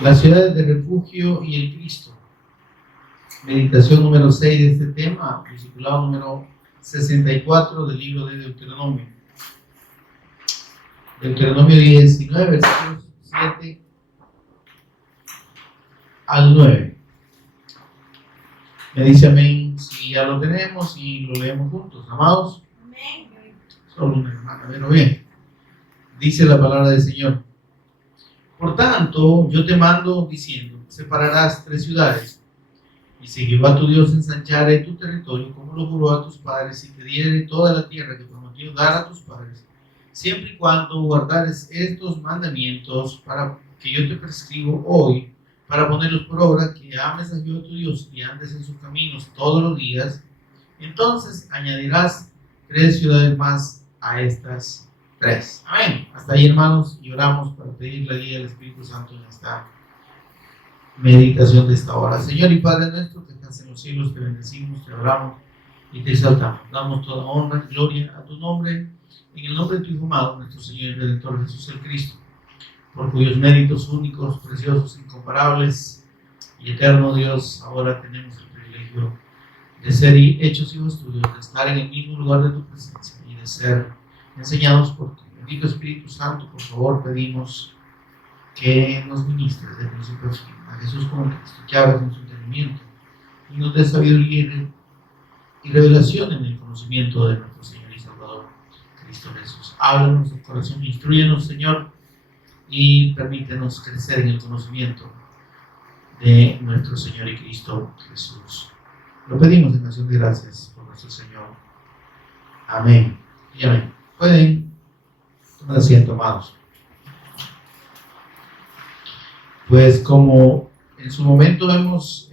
Las ciudades de refugio y el Cristo. Meditación número 6 de este tema, discipulado número 64 del libro de Deuteronomio. Deuteronomio 19, versículos 7 al 9. Me dice amén si ya lo tenemos y lo leemos juntos. Amados, amén. Solo una hermana, pero bien. Dice la palabra del Señor. Por tanto, yo te mando diciendo, separarás 3 ciudades, y si Jehová tu Dios ensanchare tu territorio, como lo juró a tus padres, y te diere toda la tierra que prometió dar a tus padres, siempre y cuando guardares estos mandamientos para que yo te prescribo hoy, para ponerlos por obra, que ames a Jehová tu Dios y andes en sus caminos todos los días, entonces añadirás 3 ciudades más a estas 3. Amén. Hasta ahí, hermanos, y oramos para pedir la guía del Espíritu Santo en esta meditación de esta hora. Señor y Padre nuestro que estás en los cielos, te bendecimos, te adoramos y te exaltamos. Damos toda honra y gloria a tu nombre, en el nombre de tu Hijo amado, nuestro Señor y Redentor Jesús el Cristo, por cuyos méritos únicos, preciosos, incomparables y eterno Dios, ahora tenemos el privilegio de ser hechos hijos tuyos, de estar en el mismo lugar de tu presencia y de ser enseñados por ti. Bendito Espíritu Santo, por favor pedimos que nos ministres de principio a fin, a Jesús como Cristo, que abras nuestro entendimiento y nos dé sabiduría y revelación en el conocimiento de nuestro Señor y Salvador Cristo Jesús. Háblanos en nuestro corazón, instrúyenos, Señor, y permítenos crecer en el conocimiento de nuestro Señor y Cristo Jesús. Lo pedimos en acción de gracias por nuestro Señor. Amén y amén. Pueden tomar asiento, amados. Pues como en su momento hemos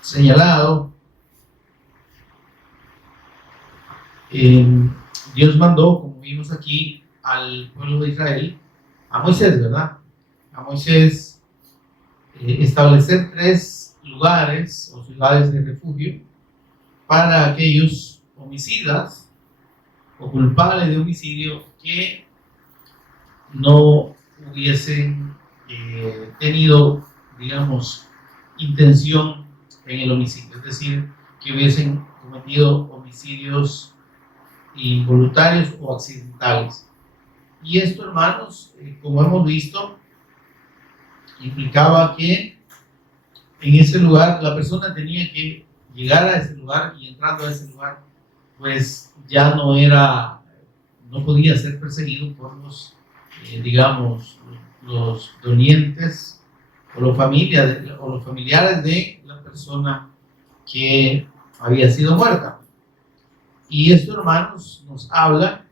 señalado, Dios mandó, como vimos aquí, al pueblo de Israel, a Moisés, ¿verdad? A Moisés establecer 3 lugares o ciudades de refugio para aquellos homicidas o culpables de homicidio que no hubiesen tenido, digamos, intención en el homicidio, es decir, que hubiesen cometido homicidios involuntarios o accidentales. Y esto, hermanos, como hemos visto, implicaba que en ese lugar la persona tenía que llegar a ese lugar, y entrando a ese lugar, pues ya no podía ser perseguido por los, digamos, los dolientes o los familiares de la persona que había sido muerta. Y esto, hermanos, nos habla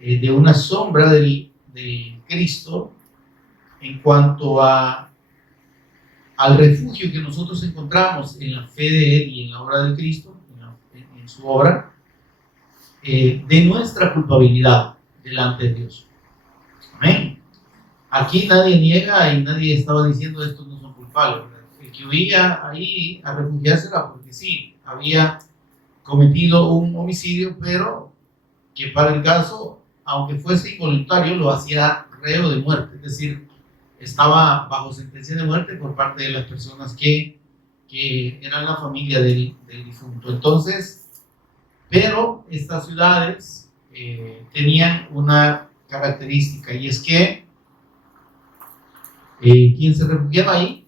de una sombra de Cristo en cuanto al refugio que nosotros encontramos en la fe de Él y en la obra de Cristo, en su obra, de nuestra culpabilidad delante de Dios. Amén. Aquí nadie niega y nadie estaba diciendo estos no son culpables. El que huía ahí a refugiarse era porque sí, había cometido un homicidio, pero que para el caso, aunque fuese involuntario, lo hacía reo de muerte, es decir, estaba bajo sentencia de muerte por parte de las personas que eran la familia del difunto. Entonces, pero estas ciudades tenían una característica, y es que quien se refugiaba ahí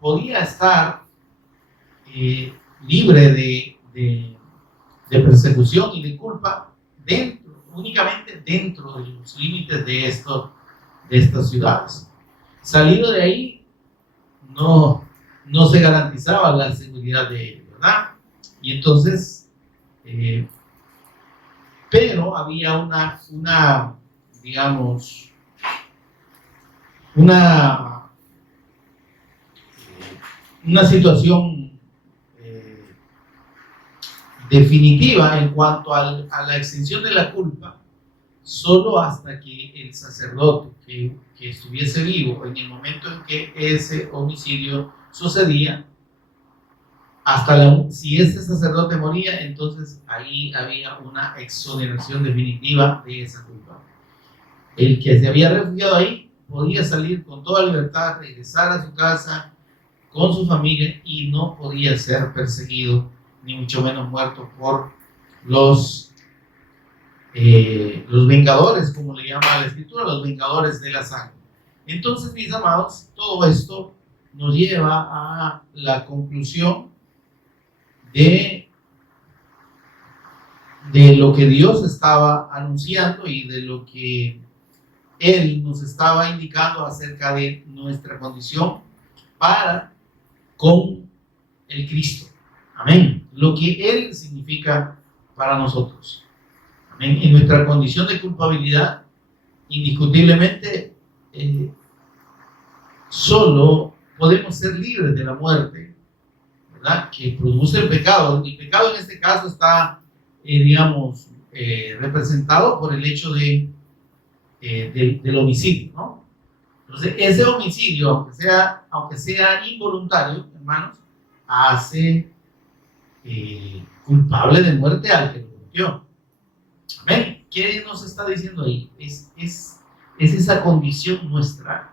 podía estar libre de persecución y de culpa únicamente dentro de los límites de estas ciudades. Salido de ahí, no se garantizaba la seguridad de ellos, ¿verdad? Y entonces, pero había digamos, una situación definitiva en cuanto a la extinción de la culpa, solo hasta que el sacerdote que estuviese vivo en el momento en que ese homicidio sucedía si ese sacerdote moría, entonces ahí había una exoneración definitiva de esa culpa. El que se había refugiado ahí podía salir con toda libertad, regresar a su casa con su familia y no podía ser perseguido, ni mucho menos muerto por los vengadores, como le llama la escritura, los vengadores de la sangre. Entonces, mis amados, todo esto nos lleva a la conclusión de lo que Dios estaba anunciando y de lo que Él nos estaba indicando acerca de nuestra condición para con el Cristo. Amén. Lo que Él significa para nosotros. Amén. En nuestra condición de culpabilidad, indiscutiblemente, solo podemos ser libres de la muerte, ¿verdad?, que produce el pecado. El pecado en este caso está, representado por el hecho del homicidio, ¿no? Entonces, ese homicidio, aunque sea involuntario, hermanos, hace culpable de muerte al que lo cometió. Amén. ¿Qué nos está diciendo ahí? Es esa condición nuestra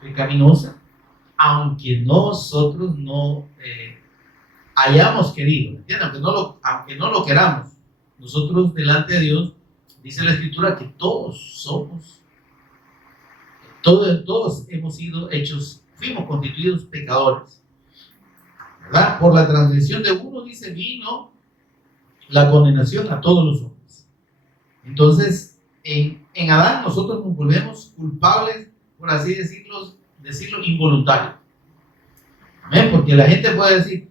pecaminosa, aunque nosotros no hayamos querido, ¿entienden? Aunque no lo queramos, nosotros delante de Dios, dice la Escritura que todos hemos sido fuimos constituidos pecadores, ¿verdad? Por la transgresión de uno, dice, vino la condenación a todos los hombres. Entonces, en Adán nosotros nos volvemos culpables, por así decirlo involuntario. Amén, porque la gente puede decir,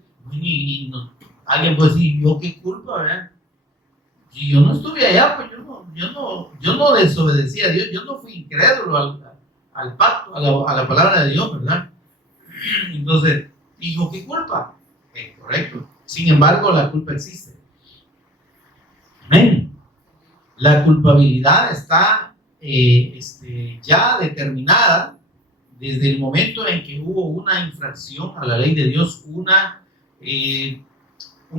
alguien puede decir, ¿yo qué culpa, verdad? Si yo no estuve allá, pues yo no desobedecí a Dios, yo no fui incrédulo al pacto, a la palabra de Dios, ¿verdad? Entonces, ¿y yo qué culpa? Es correcto. Sin embargo, la culpa existe. Amén. La culpabilidad está ya determinada desde el momento en que hubo una infracción a la ley de Dios, un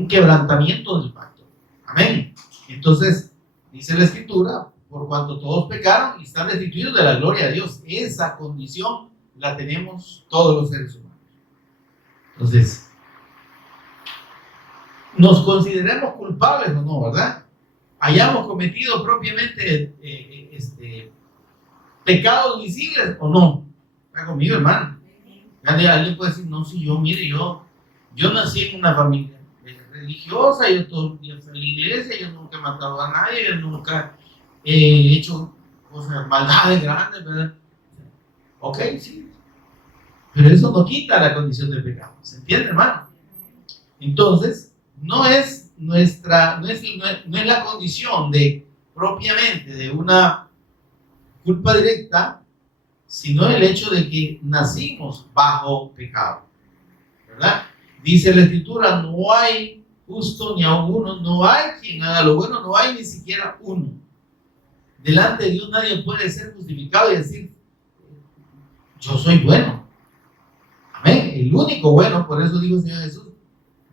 quebrantamiento del pacto. Amén. Entonces, dice la Escritura, por cuanto todos pecaron y están destituidos de la gloria de Dios. Esa condición la tenemos todos los seres humanos. Entonces, nos consideremos culpables o no, ¿verdad? Hayamos cometido propiamente pecados visibles o no. Está conmigo, hermano. Alguien puede decir, no, si yo nací en una familia religiosa, yo todo el día fui a la iglesia, yo nunca he matado a nadie, yo nunca he hecho cosas, maldades grandes, ¿verdad? Ok, sí. Pero eso no quita la condición de pecado. ¿Se entiende, hermano? Entonces, no es la condición propiamente de una culpa directa, sino el hecho de que nacimos bajo pecado, ¿verdad? Dice la Escritura, no hay justo ni aun uno, no hay quien haga lo bueno, no hay ni siquiera uno. Delante de Dios nadie puede ser justificado y decir, yo soy bueno. Amén. El único bueno, por eso dijo el Señor Jesús,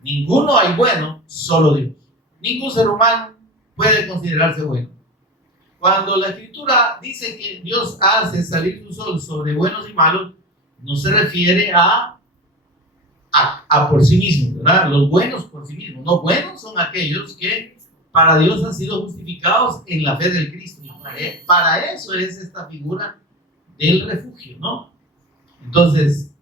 ninguno hay bueno, solo Dios. Ningún ser humano puede considerarse bueno. Cuando la Escritura dice que Dios hace salir su sol sobre buenos y malos, no se refiere a por sí mismo, ¿verdad? Los buenos por sí mismos. Los buenos son aquellos que para Dios han sido justificados en la fe del Cristo. Y para eso es esta figura del refugio, ¿no? Entonces,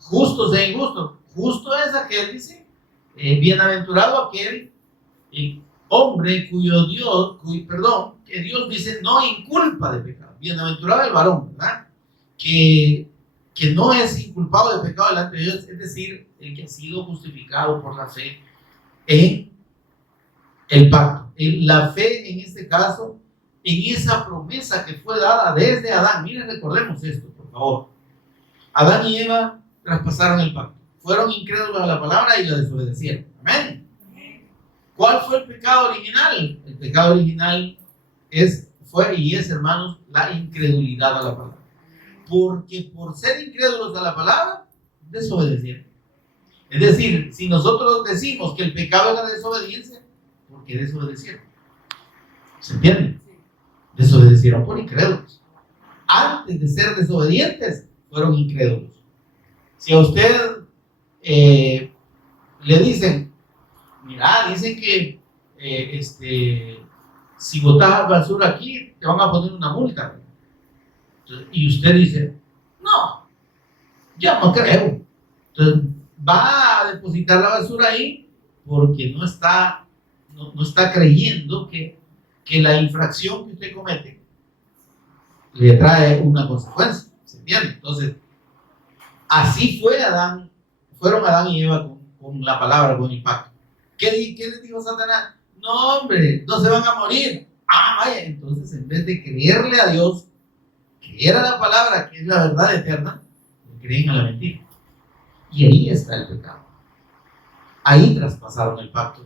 justos e injustos. Justo es aquel, dice, bienaventurado aquel hombre que Dios dice no inculpa de pecado. Bienaventurado el varón, ¿verdad? Que no es inculpado de pecado delante de Dios, es decir, el que ha sido justificado por la fe en el pacto. La fe en este caso, en esa promesa que fue dada desde Adán. Miren, recordemos esto, por favor. Adán y Eva traspasaron el pacto. Fueron incrédulos a la palabra y la desobedecieron. Amén. ¿Cuál fue el pecado original? El pecado original fue y es, hermanos, la incredulidad a la palabra. Porque por ser incrédulos a la palabra, desobedecieron. Es decir, si nosotros decimos que el pecado es la desobediencia, ¿por qué desobedecieron? ¿Se entiende? Desobedecieron por incrédulos. Antes de ser desobedientes, fueron incrédulos. Si a usted le dicen, mira, dicen que si botas basura aquí, te van a poner una multa. Entonces, y usted dice, no, yo no creo. Entonces, va a depositar la basura ahí porque no está creyendo que la infracción que usted comete le trae una consecuencia. ¿Se entiende? Entonces, así fueron Adán y Eva con la palabra, con el pacto. ¿Qué les dijo Satanás? No, hombre, no se van a morir. Vaya, entonces en vez de creerle a Dios, que era la palabra, que es la verdad eterna, le creen a la mentira. Y ahí está el pecado. Ahí traspasaron el pacto.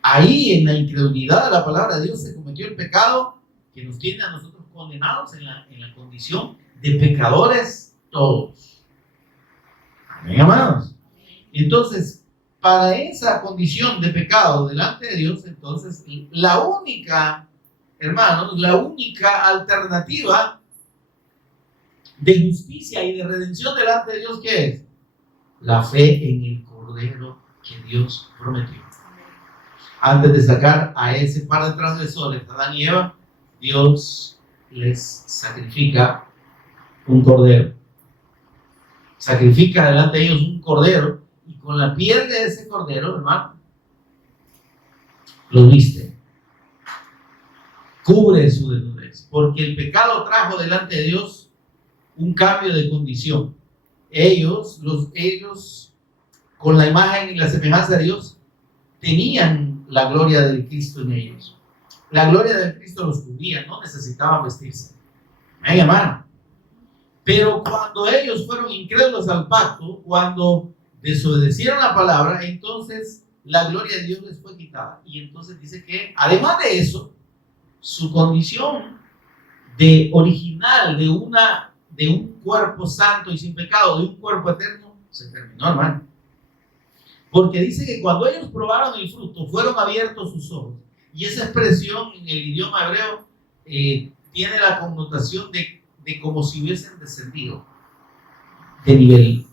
Ahí en la incredulidad a la palabra de Dios se cometió el pecado que nos tiene a nosotros condenados en la condición de pecadores todos. Amén, amados. Entonces, para esa condición de pecado delante de Dios, entonces la única, hermanos, la única alternativa de justicia y de redención delante de Dios, ¿qué es? La fe en el Cordero que Dios prometió. Antes de sacar a ese par de transgresores, Adán y Eva, Dios les sacrifica un cordero. Sacrifica delante de ellos un cordero y con la piel de ese cordero, hermano, lo viste. Cubre su desnudez. Porque el pecado trajo delante de Dios un cambio de condición. Ellos, con la imagen y la semejanza de Dios, tenían la gloria del Cristo en ellos. La gloria del Cristo los cubría, no necesitaban vestirse. Amén, hermano. Pero cuando ellos fueron incrédulos al pacto, cuando desobedecieron la palabra, entonces la gloria de Dios les fue quitada. Y entonces dice que, además de eso, su condición de original, de un cuerpo santo y sin pecado, de un cuerpo eterno, se terminó, hermano. Porque dice que cuando ellos probaron el fruto, fueron abiertos sus ojos. Y esa expresión en el idioma hebreo tiene la connotación de como si hubiesen descendido de nivel.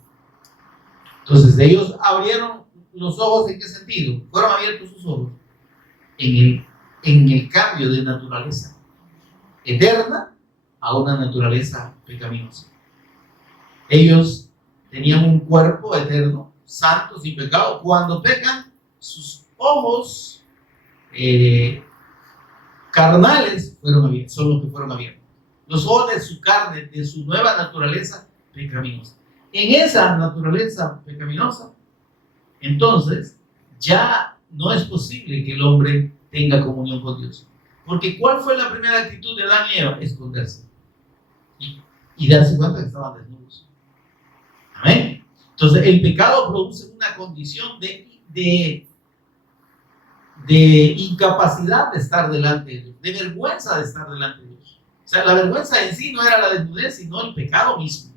Entonces, ellos abrieron los ojos, ¿en qué sentido? Fueron abiertos sus ojos en el cambio de naturaleza eterna a una naturaleza pecaminosa. Ellos tenían un cuerpo eterno, santo, sin pecado. Cuando pecan, sus ojos carnales fueron abiertos, son los que fueron abiertos. Los ojos de su carne, de su nueva naturaleza pecaminosa. En esa naturaleza pecaminosa, entonces, ya no es posible que el hombre tenga comunión con Dios. Porque ¿cuál fue la primera actitud de Adán y Eva? Esconderse. Y darse cuenta que estaban desnudos. Amén. Entonces, el pecado produce una condición de incapacidad de estar delante de Dios, de vergüenza de estar delante de Dios. O sea, la vergüenza en sí no era la desnudez, sino el pecado mismo.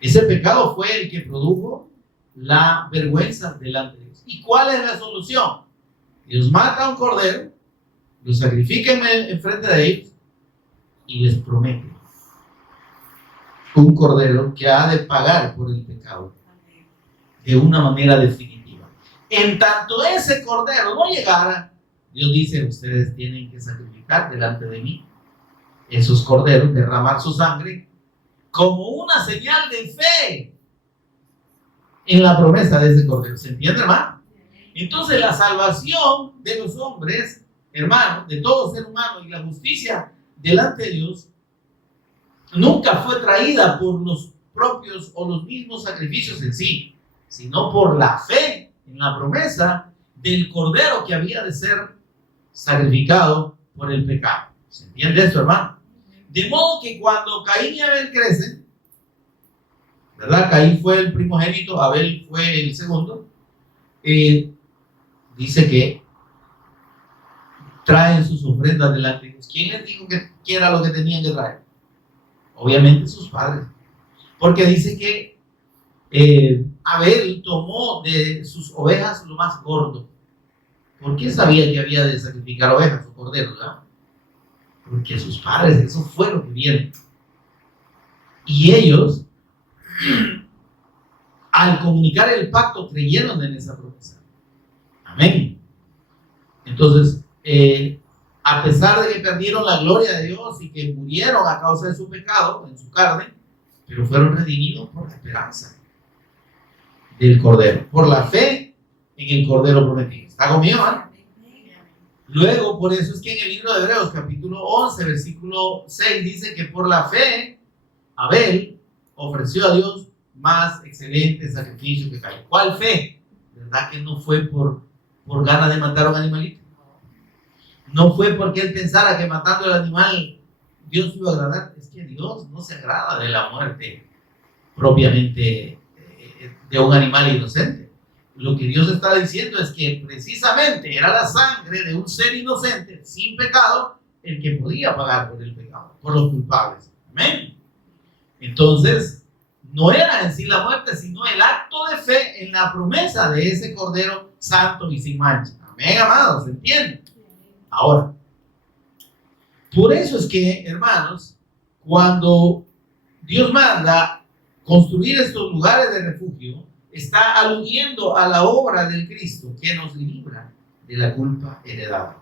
Ese pecado fue el que produjo la vergüenza delante de Dios. ¿Y cuál es la solución? Dios mata a un cordero, lo sacrifica en frente de ellos y les promete un cordero que ha de pagar por el pecado de una manera definitiva. En tanto ese cordero no llegara, Dios dice, ustedes tienen que sacrificar delante de mí esos corderos, derramar su sangre como una señal de fe en la promesa de ese cordero. ¿Se entiende, hermano? Entonces la salvación de los hombres, hermano, de todo ser humano, y la justicia delante de Dios nunca fue traída por los propios o los mismos sacrificios en sí, sino por la fe en la promesa del cordero que había de ser sacrificado por el pecado. ¿Se entiende esto, hermano? De modo que cuando Caín y Abel crecen, ¿verdad? Caín fue el primogénito, Abel fue el segundo. Dice que traen sus ofrendas delante de Dios. ¿Quién les dijo que era lo que tenían que traer? Obviamente sus padres. Porque dice que Abel tomó de sus ovejas lo más gordo. ¿Por qué sabía que había de sacrificar ovejas o corderos? ¿Verdad? Porque sus padres eso fue lo que vieron. Y ellos, al comunicar el pacto, creyeron en esa promesa. Amén. Entonces, a pesar de que perdieron la gloria de Dios y que murieron a causa de su pecado en su carne, pero fueron redimidos por la esperanza del Cordero, por la fe en el Cordero prometido. ¿Está conmigo, Luego, por eso es que en el libro de Hebreos, capítulo 11, versículo 6, dice que por la fe, Abel ofreció a Dios más excelente sacrificio que Caín. ¿Cuál fe? ¿Verdad que no fue por ganas de matar a un animalito? No fue porque él pensara que matando al animal Dios iba a agradar. Es que Dios no se agrada de la muerte propiamente de un animal inocente. Lo que Dios está diciendo es que precisamente era la sangre de un ser inocente, sin pecado, el que podía pagar por el pecado, por los culpables. Amén. Entonces, no era en sí la muerte, sino el acto de fe en la promesa de ese Cordero santo y sin mancha. Amén, amados, ¿se entiende? Ahora, por eso es que, hermanos, cuando Dios manda construir estos lugares de refugio, está aludiendo a la obra del Cristo que nos libra de la culpa heredada.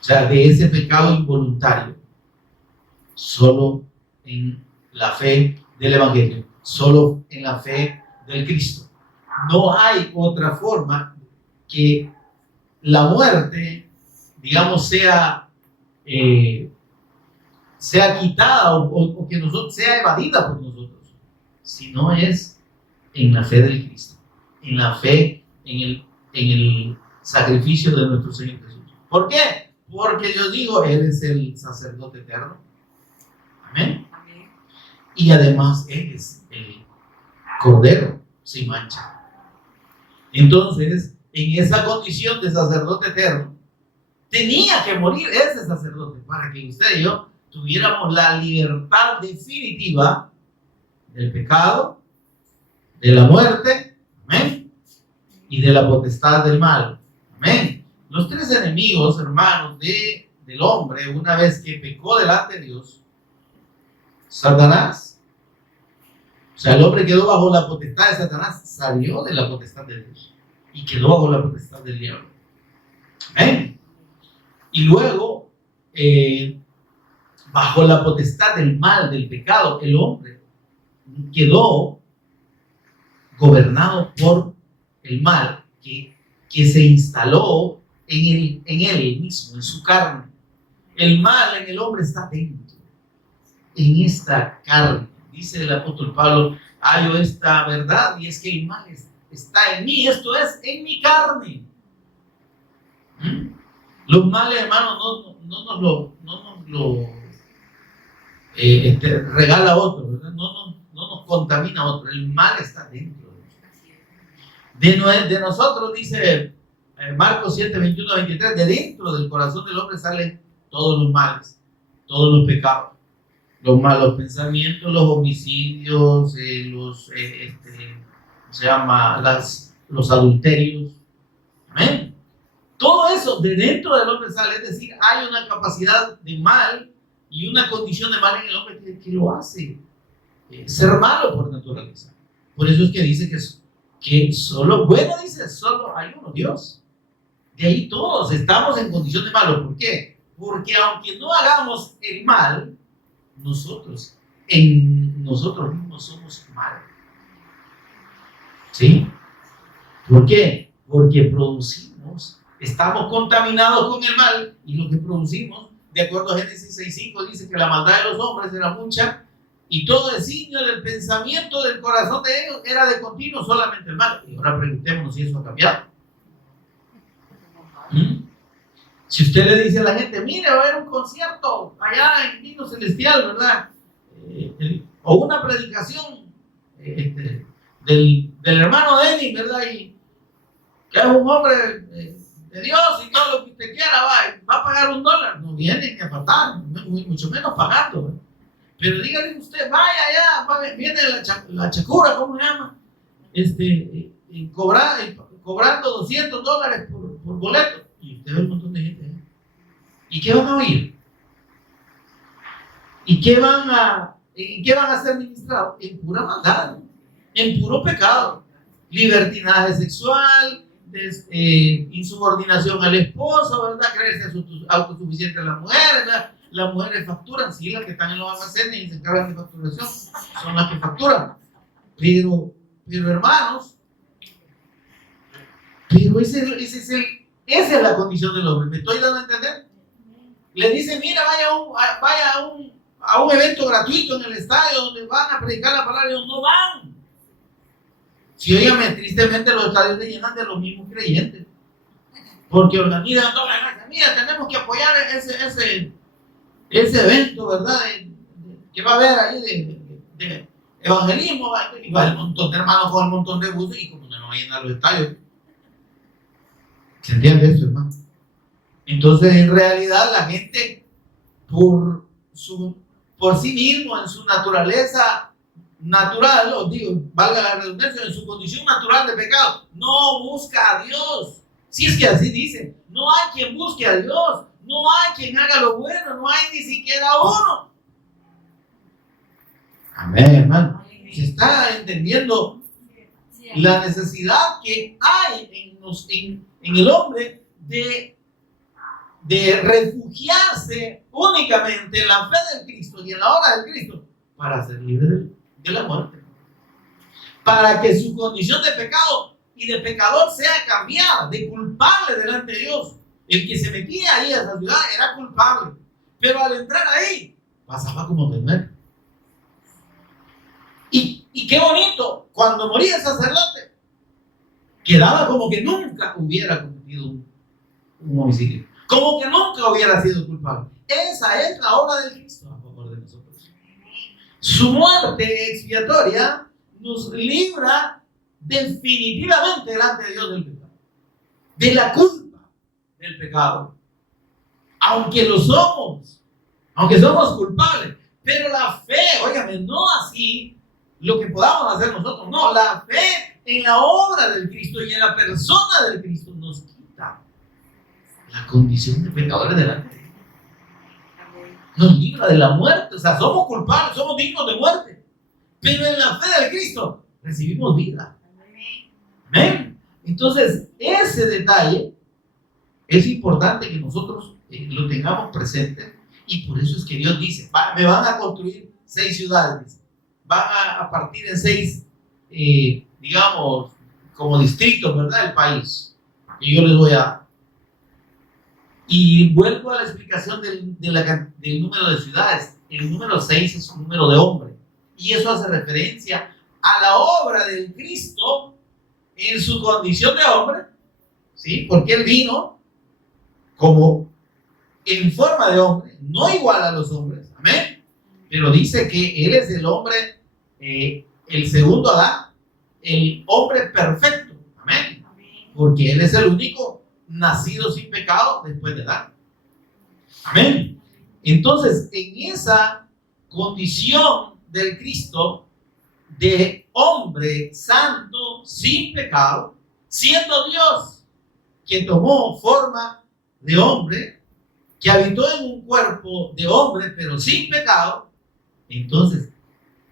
O sea, de ese pecado involuntario. Solo en la fe del Evangelio, solo en la fe del Cristo. No hay otra forma que la muerte, digamos, sea quitada o que nosotros, sea evadida por nosotros, si no es en la fe del Cristo, en la fe en el sacrificio de nuestro Señor Jesús. ¿Por qué? Porque yo digo, Él es el sacerdote eterno. Amén. Amén. Y además Él es el Cordero sin mancha. Entonces, en esa condición de sacerdote eterno, tenía que morir ese sacerdote para que usted y yo tuviéramos la libertad definitiva del pecado, de la muerte, amén, y de la potestad del mal, amén. Los tres enemigos, hermanos, del hombre, una vez que pecó delante de Dios, Satanás, o sea, el hombre quedó bajo la potestad de Satanás, salió de la potestad de Dios y quedó bajo la potestad del diablo, amén. Y luego, bajo la potestad del mal, del pecado, el hombre quedó gobernado por el mal que se instaló en él mismo, en su carne. El mal en el hombre está dentro, en esta carne. Dice el apóstol Pablo, hallo esta verdad, y es que el mal está en mí, esto es, en mi carne. Los males, hermanos, no nos lo regala otro, ¿verdad? No nos contamina otro, el mal está dentro. De nosotros, dice Marcos 7, 21, 23, de dentro del corazón del hombre salen todos los males, todos los pecados, los malos pensamientos, los homicidios, los adulterios. Amén. Todo eso de dentro del hombre sale, es decir, hay una capacidad de mal y una condición de mal en el hombre que lo hace ser malo por naturaleza. Por eso es que dice que solo, bueno, dice, solo hay uno, Dios. De ahí todos estamos en condición de malo. ¿Por qué? Porque aunque no hagamos el mal, nosotros mismos somos malos. ¿Sí? ¿Por qué? Porque estamos contaminados con el mal, y lo que producimos, de acuerdo a Génesis 6:5, dice que la maldad de los hombres era mucha, y todo designio del pensamiento del corazón de ellos era de continuo solamente el mal. Y ahora preguntémonos si eso ha cambiado. Si usted le dice a la gente, mire, va a haber un concierto allá en Vino Celestial, ¿verdad? O una predicación del hermano Denis, ¿verdad? Y que es un hombre de Dios y todo lo que usted quiera, va a pagar $1. No viene ni a faltar, mucho menos pagando, ¿verdad? Pero dígale usted, vaya allá, viene la chacura, ¿cómo se llama? cobrando $200 por boleto. Y usted ve un montón de gente. ¿Y qué van a oír? ¿Y qué van a ser ministrados? En pura maldad, en puro pecado. Libertinaje sexual, insubordinación al esposo, ¿verdad? Creerse autosuficiente a las mujeres, ¿verdad? Las mujeres facturan, sí, las que están en los almacenes y se encargan de facturación, son las que facturan. Pero hermanos, esa es la condición del hombre. ¿Me estoy dando a entender? Le dice, mira, vaya a un evento gratuito en el estadio donde van a predicar la palabra, y ellos no van. Si óigame, tristemente los estadios se llenan de los mismos creyentes, porque organizan toda la iglesia. Mira, tenemos que apoyar ese evento, ¿verdad? Que va a haber ahí de evangelismo, y va el montón de hermanos con el montón de buses, y como no van a llenar los estadios. ¿Se entiende eso, hermano? Entonces, en realidad, la gente, por sí mismo, en su naturaleza natural, os digo, valga la redundancia, en su condición natural de pecado, no busca a Dios. Si es que así dice, no hay quien busque a Dios, no hay quien haga lo bueno, no hay ni siquiera uno. Amén, hermano. Se está entendiendo la necesidad que hay en el hombre de refugiarse únicamente en la fe del Cristo y en la obra del Cristo para ser libre de la muerte, para que su condición de pecado y de pecador sea cambiada, de culpable delante de Dios. El que se metía ahí a esa ciudad era culpable, pero al entrar ahí pasaba como de nuevo. Y qué bonito, cuando moría el sacerdote quedaba como que nunca hubiera cometido un homicidio, como que nunca hubiera sido culpable. Esa es la obra del Cristo a favor de nosotros. Su muerte expiatoria nos libra definitivamente delante de Dios del pecado, de la culpa del pecado, aunque somos culpables. Pero la fe, óigame, no así lo que podamos hacer nosotros, no, la fe en la obra del Cristo y en la persona del Cristo nos quita la condición de pecadores delante de Él. Nos libra de la muerte. O sea, somos culpables, somos dignos de muerte, pero en la fe del Cristo recibimos vida. Amén. Entonces, ese detalle es importante que nosotros lo tengamos presente, y por eso es que Dios dice, me van a construir 6 ciudades, dice. Van a partir en 6, digamos, como distritos, ¿verdad? El país. Y yo les voy a... Y vuelvo a la explicación del número de ciudades. El número 6 es un número de hombre. Y eso hace referencia a la obra del Cristo en su condición de hombre, ¿sí? Porque Él vino como en forma de hombre, no igual a los hombres. Amén. Pero dice que Él es el hombre, el segundo Adán, el hombre perfecto. Amén. Porque Él es el único nacido sin pecado después de Adán. Amén. Entonces, en esa condición del Cristo, de hombre santo, sin pecado, siendo Dios, que tomó forma de hombre, que habitó en un cuerpo de hombre, pero sin pecado, entonces,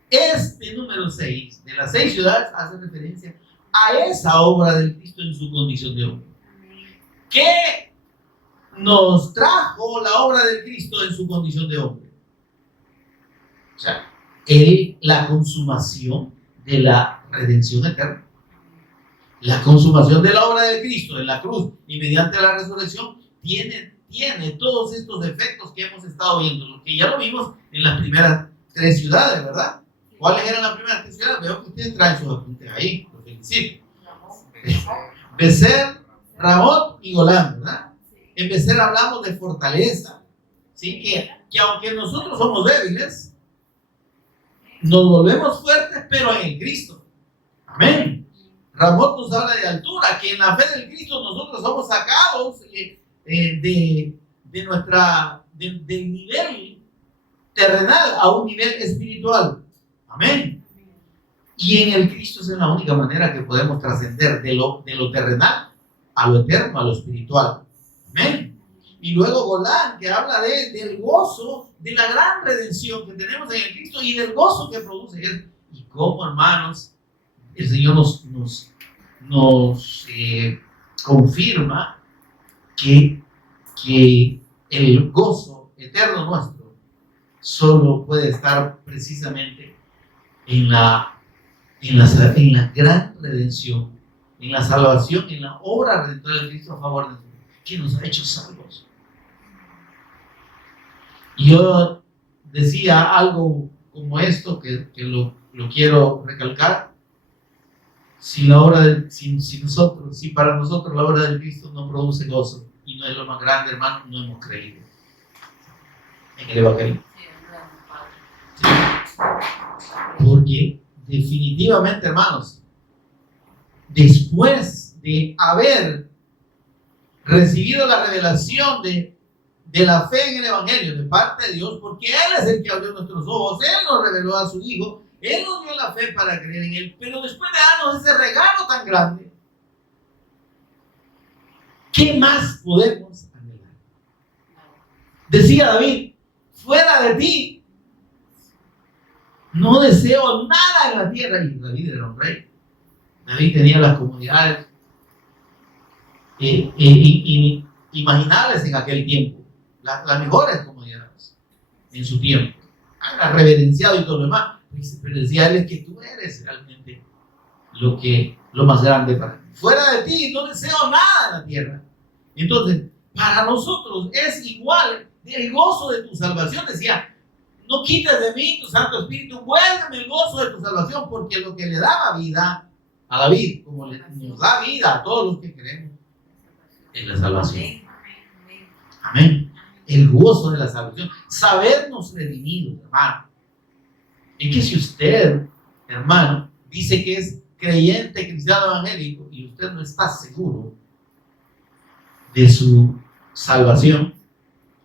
este número 6 de las 6 ciudades hace referencia a esa obra del Cristo en su condición de hombre. ¿Qué nos trajo la obra del Cristo en su condición de hombre? O sea, la consumación de la redención eterna. La consumación de la obra del Cristo en la cruz y mediante la resurrección tiene todos estos efectos que hemos estado viendo, lo que ya lo vimos en las primeras 3 ciudades, ¿verdad? ¿Cuáles eran las primeras 3 ciudades? Veo que ustedes traen sus apuntes ahí, los felicito. Becer, Ramot y Golán, ¿verdad? En Becer hablamos de fortaleza, ¿sí? Que aunque nosotros somos débiles, nos volvemos fuertes, pero en el Cristo. Amén. Ramot nos habla de altura, que en la fe del Cristo nosotros somos sacados del nivel terrenal a un nivel espiritual. Amén. Y en el Cristo es la única manera que podemos trascender de lo terrenal a lo eterno, a lo espiritual. Amén. Y luego Golán, que habla del gozo, de la gran redención que tenemos en el Cristo y del gozo que produce Él. Y cómo, hermanos, el Señor nos confirma que el gozo eterno nuestro solo puede estar precisamente en la gran redención, en la salvación, en la obra redentora de Cristo a favor de nosotros, que nos ha hecho salvos. Y yo decía algo como esto, que lo quiero recalcar. Si para nosotros la obra de Cristo no produce gozo y no es lo más grande, hermano, no hemos creído en el Evangelio. Sí. Porque definitivamente, hermanos, después de haber recibido la revelación de la fe en el Evangelio de parte de Dios, porque Él es el que abrió nuestros ojos, Él nos reveló a su Hijo, Él nos dio la fe para creer en Él, pero después de darnos ese regalo tan grande, ¿qué más podemos anhelar? Decía David, fuera de ti no deseo nada en la tierra. Y David era un rey. David tenía las comodidades imaginables en aquel tiempo, las mejores comodidades en su tiempo. Era reverenciado y todo lo demás, pero decía él, es que tú eres realmente lo más grande para mí. Fuera de ti no deseo nada en la tierra. Entonces, para nosotros es igual el gozo de tu salvación. Decía, no quites de mí tu Santo Espíritu, vuélveme el gozo de tu salvación, porque lo que le daba vida a David, como nos da vida a todos los que creemos, es la salvación. Amén. El gozo de la salvación, sabernos redimidos, hermano. Es que si usted, hermano, dice que es creyente cristiano evangélico y usted no está seguro de su salvación,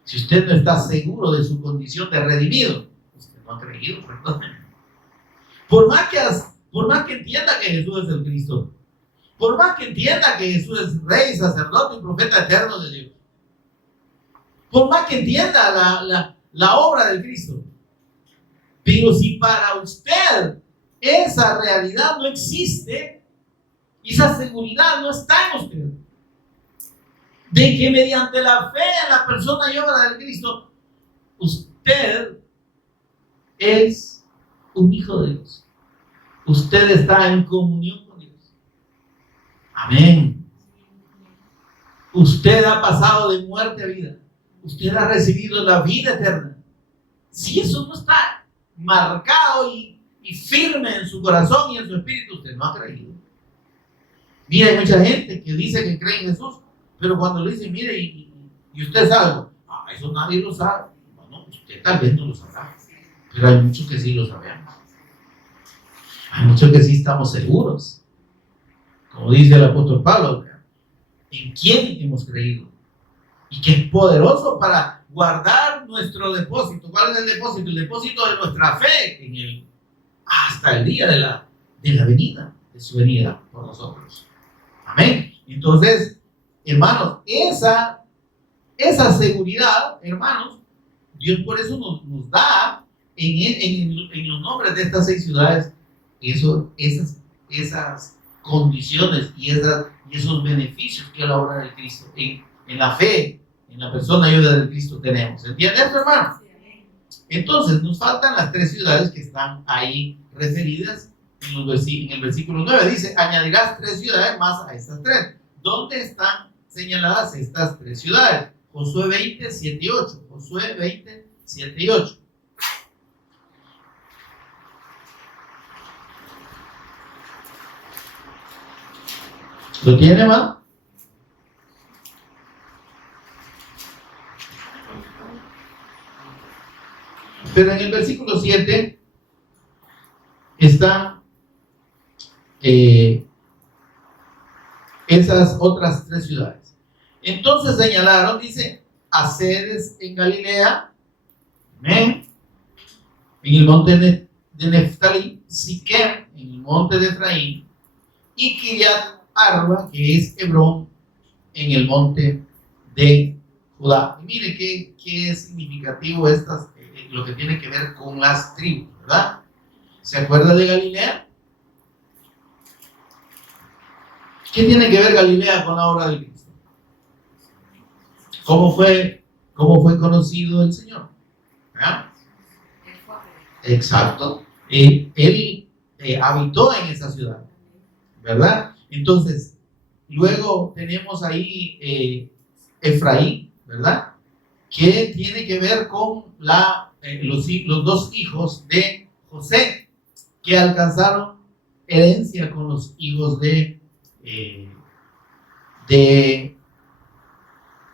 si usted no está seguro de su condición de redimido, usted no ha creído, ¿verdad? Por más que entienda que Jesús es el Cristo, por más que entienda que Jesús es Rey, sacerdote y profeta eterno de Dios, por más que entienda la obra del Cristo, pero si para usted esa realidad no existe, esa seguridad no está en usted, de que mediante la fe en la persona y obra del Cristo, usted es un hijo de Dios. Usted está en comunión con Dios. Amén. Usted ha pasado de muerte a vida. Usted ha recibido la vida eterna. Si eso no está marcado y firme en su corazón y en su espíritu, usted no ha creído. Mira, hay mucha gente que dice que cree en Jesús, pero cuando le dicen, mire, y usted sabe, eso nadie lo sabe. Bueno, usted tal vez no lo sabrá, pero hay muchos que sí lo sabemos. Hay muchos que sí estamos seguros. Como dice el apóstol Pablo, ¿en quién hemos creído? Y que es poderoso para guardar nuestro depósito. ¿Cuál es el depósito? El depósito de nuestra fe en Él, hasta el día de la venida, de su venida por nosotros. Amén. Entonces, hermanos, esa seguridad, hermanos, Dios por eso nos da en los nombres de estas 6 ciudades esas condiciones y esos beneficios que a la obra del Cristo, en la fe, en la persona y obra del Cristo tenemos. ¿Entiendes esto, hermano? Entonces, nos faltan las 3 ciudades que están ahí referidas en el versículo 9. Dice, añadirás 3 ciudades más a estas 3. ¿Dónde están señaladas estas 3 ciudades? Josué 20, 7 y 8. Josué 20, 7 y 8. ¿Lo tiene, hermano? Pero en el versículo 7 están esas otras 3 ciudades. Entonces señalaron, dice, a sedes en Galilea, amén, en el monte de Neftalí, Siquem, en el monte de Efraín, y Kiriat Arba, que es Hebrón, en el monte de Judá. Y mire qué es significativo lo que tiene que ver con las tribus, ¿verdad? ¿Se acuerda de Galilea? ¿Qué tiene que ver Galilea con la obra de Cristo? ¿Cómo fue conocido el Señor? ¿verdad? Exacto. Él habitó en esa ciudad, ¿verdad? Entonces, luego tenemos ahí Efraín, ¿verdad? Que tiene que ver con los dos hijos de José, que alcanzaron herencia con los hijos de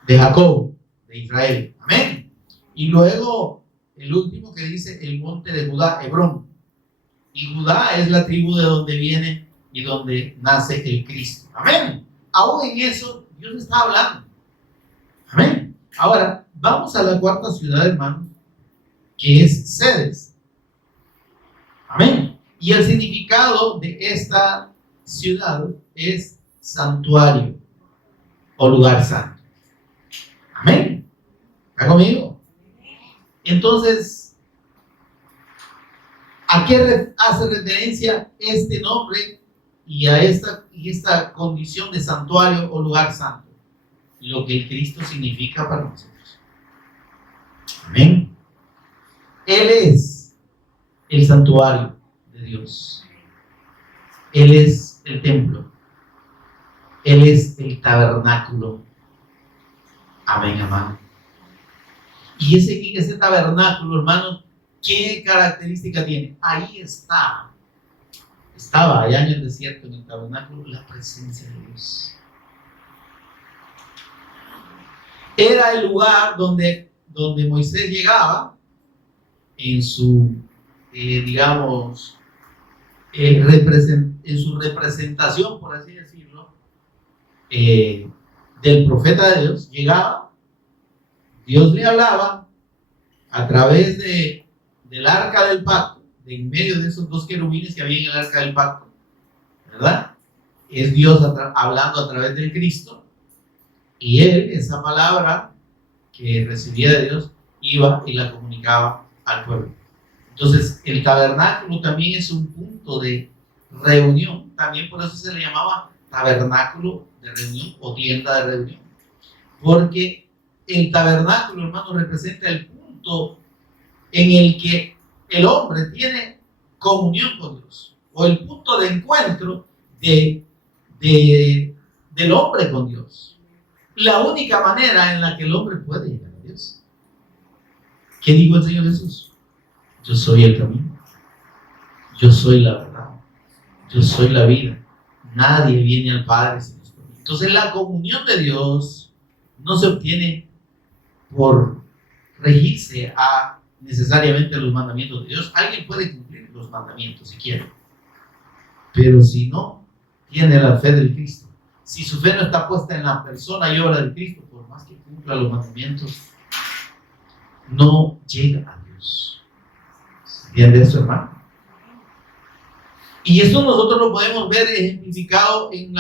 Jacob, de Israel. Amén. Y luego el último que dice el monte de Judá, Hebrón. Y Judá es la tribu de donde viene y donde nace el Cristo. Amén. Aún en eso Dios está hablando. Amén. Ahora vamos a la cuarta ciudad, hermano, que es Cedes. Amén. Y el significado de esta ciudad es santuario o lugar santo. Amén. ¿Está conmigo? Entonces, ¿a qué hace referencia este nombre y a esta condición de santuario o lugar santo? Lo que el Cristo significa para nosotros. Amén. Él es el santuario de Dios. Él es el templo. Él es el tabernáculo. Amén, amado. Y ese tabernáculo, hermanos, ¿qué característica tiene? Ahí estaba allá en el desierto, en el tabernáculo, la presencia de Dios. Era el lugar donde Moisés llegaba en su, digamos, en su representación, por así decirlo, del profeta de Dios. Llegaba, Dios le hablaba a través del arca del pacto, de en medio de esos dos querubines que había en el arca del pacto, ¿verdad? Es Dios hablando a través del Cristo, y él, esa palabra que recibía de Dios, iba y la comunicaba al pueblo. Entonces, el tabernáculo también es un punto de reunión, también por eso se le llamaba tabernáculo de reunión o tienda de reunión, porque el tabernáculo, hermano, representa el punto en el que el hombre tiene comunión con Dios, o el punto de encuentro del hombre con Dios. La única manera en la que el hombre puede llegar a Dios. ¿Qué dijo el Señor Jesús? Yo soy el camino, yo soy la verdad, yo soy la vida. Nadie viene al Padre sin Dios. Entonces la comunión de Dios no se obtiene por regirse a necesariamente los mandamientos de Dios. Alguien puede cumplir los mandamientos si quiere, pero si no tiene la fe del Cristo, si su fe no está puesta en la persona y obra del Cristo, por más que cumpla los mandamientos, no llega a Dios. ¿Entiende eso, hermano? Y esto nosotros lo podemos ver ejemplificado en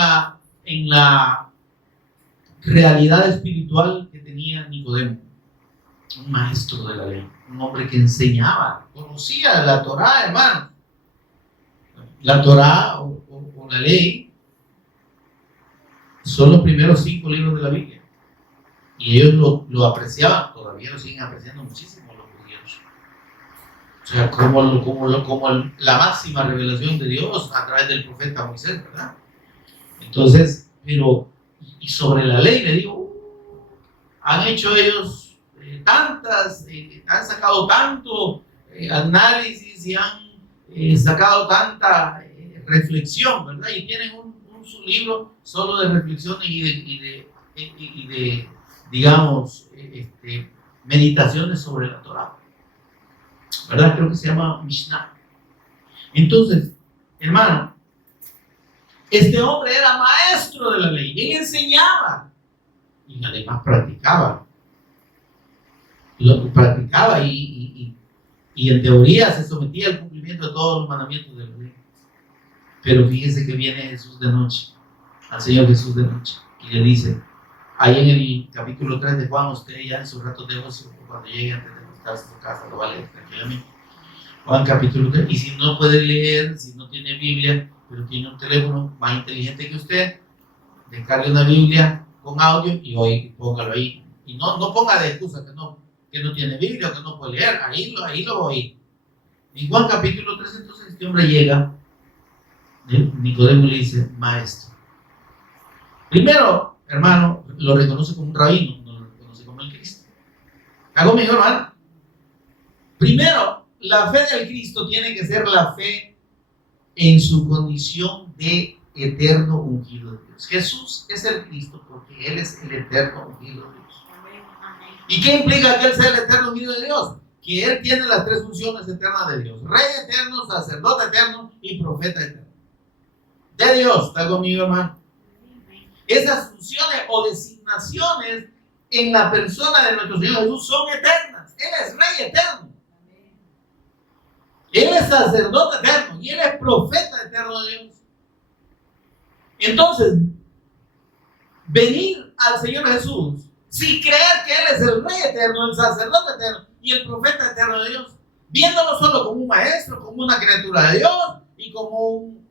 la realidad espiritual que tenía Nicodemo, un maestro de la ley, un hombre que enseñaba, conocía la Torá, hermano. La Torá o la ley son los primeros 5 libros de la Biblia, y ellos lo apreciaban, todavía lo siguen apreciando muchísimo los judíos. O sea, como la máxima revelación de Dios a través del profeta Moisés, ¿verdad? Entonces, y sobre la ley, le digo, han hecho ellos han sacado tanto análisis y han sacado tanta reflexión, ¿verdad? Y tienen un libro solo de reflexiones y de digamos, meditaciones sobre la Torá, ¿verdad? Creo que se llama Mishnah. Entonces, hermano, este hombre era maestro de la ley, él enseñaba y además practicaba. Lo practicaba y en teoría se sometía al cumplimiento cumplimiento de todos los mandamientos de la ley. Pero fíjese que viene Jesús de noche, al Señor Jesús de noche, y le dice, ahí en el capítulo 3 de Juan, usted ya en sus ratos de ocio, cuando llegue antes de acostarse en su casa, lo va a leer tranquilamente. Juan capítulo 3, y si no puede leer, si no tiene Biblia, pero tiene un teléfono más inteligente que usted, descargue una Biblia con audio y hoy póngalo ahí. Y no ponga de excusa que no tiene Biblia o que no puede leer, ahí lo voy. En Juan capítulo 3, entonces este hombre llega, Nicodemo le dice, maestro. Primero, hermano, lo reconoce como un rabino, no lo reconoce como el Cristo. ¿Está conmigo, hermano? Primero, la fe del Cristo tiene que ser la fe en su condición de eterno ungido de Dios. Jesús es el Cristo porque Él es el eterno ungido de Dios. ¿Y qué implica que Él sea el eterno ungido de Dios? Que Él tiene las tres funciones eternas de Dios: Rey eterno, sacerdote eterno y profeta eterno. De Dios, ¿está conmigo, hermano? Esas funciones o designaciones en la persona de nuestro Señor Jesús son eternas. Él es Rey eterno. Él es sacerdote eterno y Él es profeta eterno de Dios. Entonces, venir al Señor Jesús sin creer que Él es el Rey eterno, el sacerdote eterno y el profeta eterno de Dios, viéndolo solo como un maestro, como una criatura de Dios y como un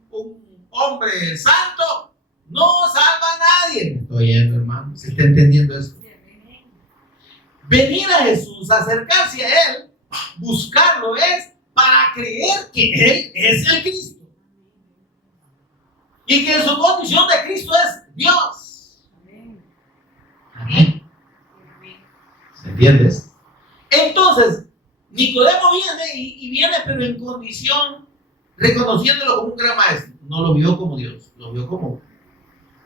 hombre santo, no salva a nadie. Estoy oyendo, hermano, ¿se está entendiendo eso? Venir a Jesús, acercarse a Él, buscarlo es para creer que Él es el Cristo y que su condición de Cristo es Dios. Amén. ¿Se entiende? Entonces, Nicodemo viene y viene, pero en condición, reconociéndolo como un gran maestro. No lo vio como Dios, lo vio como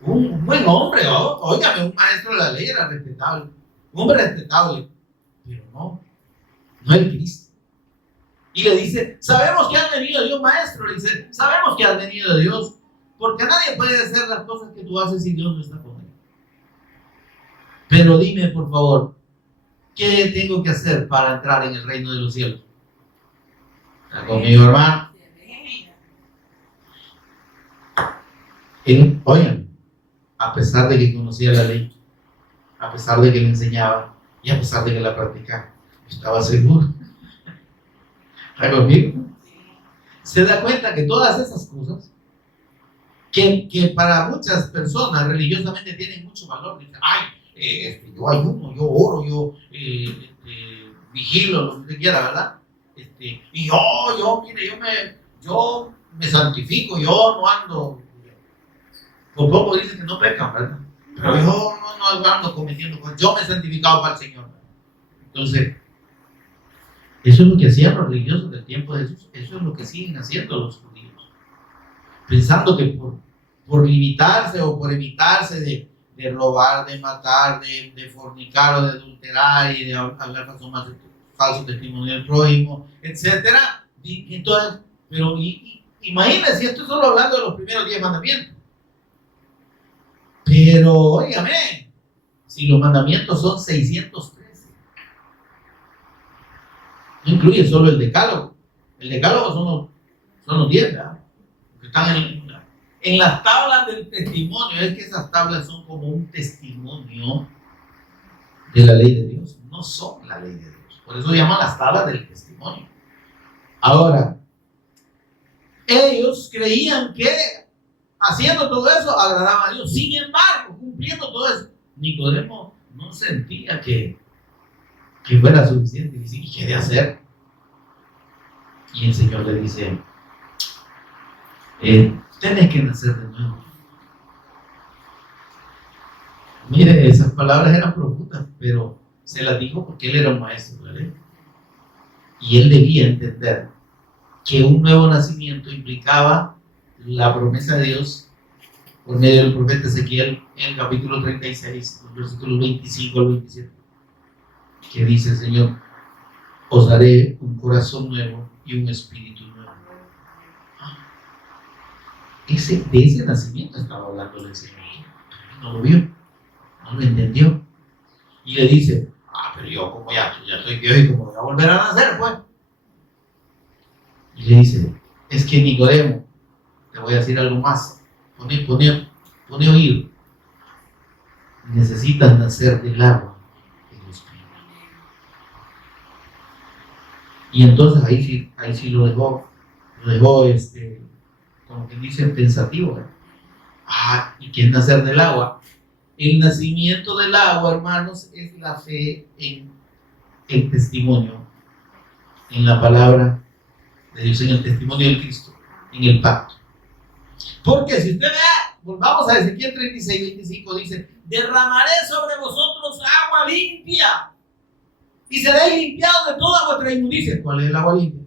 un buen hombre. Óigame, un maestro de la ley era respetable, un hombre respetable, pero no el Cristo. Y le dice, sabemos que has venido de Dios, maestro. Le dice, sabemos que has venido de Dios, porque nadie puede hacer las cosas que tú haces si Dios no está con él. Pero dime, por favor, ¿qué tengo que hacer para entrar en el reino de los cielos? ¿Está conmigo, hermano? Oigan, a pesar de que conocía la ley, a pesar de que le enseñaba y a pesar de que la practicaba, estaba seguro. ¿Está conmigo? Se da cuenta que todas esas cosas que para muchas personas religiosamente tienen mucho valor, dicen, ay, yo ayuno, yo oro, yo vigilo, lo que usted quiera, ¿verdad? Y yo me santifico, yo no ando, por poco dicen que no pecan, ¿verdad? Pero yo no ando cometiendo cosas, yo me he santificado para el Señor. Entonces, eso es lo que hacían los religiosos del tiempo de Jesús, eso es lo que siguen haciendo los judíos, pensando que por limitarse o por evitarse de robar, de matar, de fornicar o de adulterar y de hablar falso testimonio del prójimo, etcétera. Entonces, pero imagínense, esto es solo hablando de los primeros 10 mandamientos. Pero, óigame, si los mandamientos son 613, no incluye solo el decálogo. El decálogo son los 10, ¿verdad? Que están en las tablas del testimonio. Es que esas tablas son como un testimonio de la ley de Dios, no son la ley de Dios. Por eso llaman las tablas del testimonio. Ahora, ellos creían que haciendo todo eso agradaba a Dios. Sin embargo, cumpliendo todo eso, Nicodemo no sentía que fuera suficiente. Dice, ¿y qué de hacer? Y el Señor le dice, tenés que nacer de nuevo. Mire, esas palabras eran profundas, pero se las dijo porque él era un maestro de la ley. Y él debía entender que un nuevo nacimiento implicaba la promesa de Dios por medio del profeta Ezequiel en el capítulo 36, los versículos 25 al 27, que dice el Señor, os daré un corazón nuevo y un espíritu nuevo. De ese nacimiento estaba hablando el Señor. No lo vio, no lo entendió. Y le dice, pero yo como ya estoy viejo y como voy a volver a nacer, pues. Y le dice, es que Nicodemo, te voy a decir algo más. Pone oído. Necesitas nacer del agua y del Espíritu. Y entonces ahí sí lo dejó como que dice pensativo. ¿Y qué es nacer del agua? El nacimiento del agua, hermanos, es la fe en el testimonio, en la palabra de Dios, en el testimonio de Cristo, en el pacto. Porque si usted ve, volvamos a Ezequiel 36:25, dice, derramaré sobre vosotros agua limpia y seréis limpiados de toda vuestra inmundicia. ¿Cuál es el agua limpia?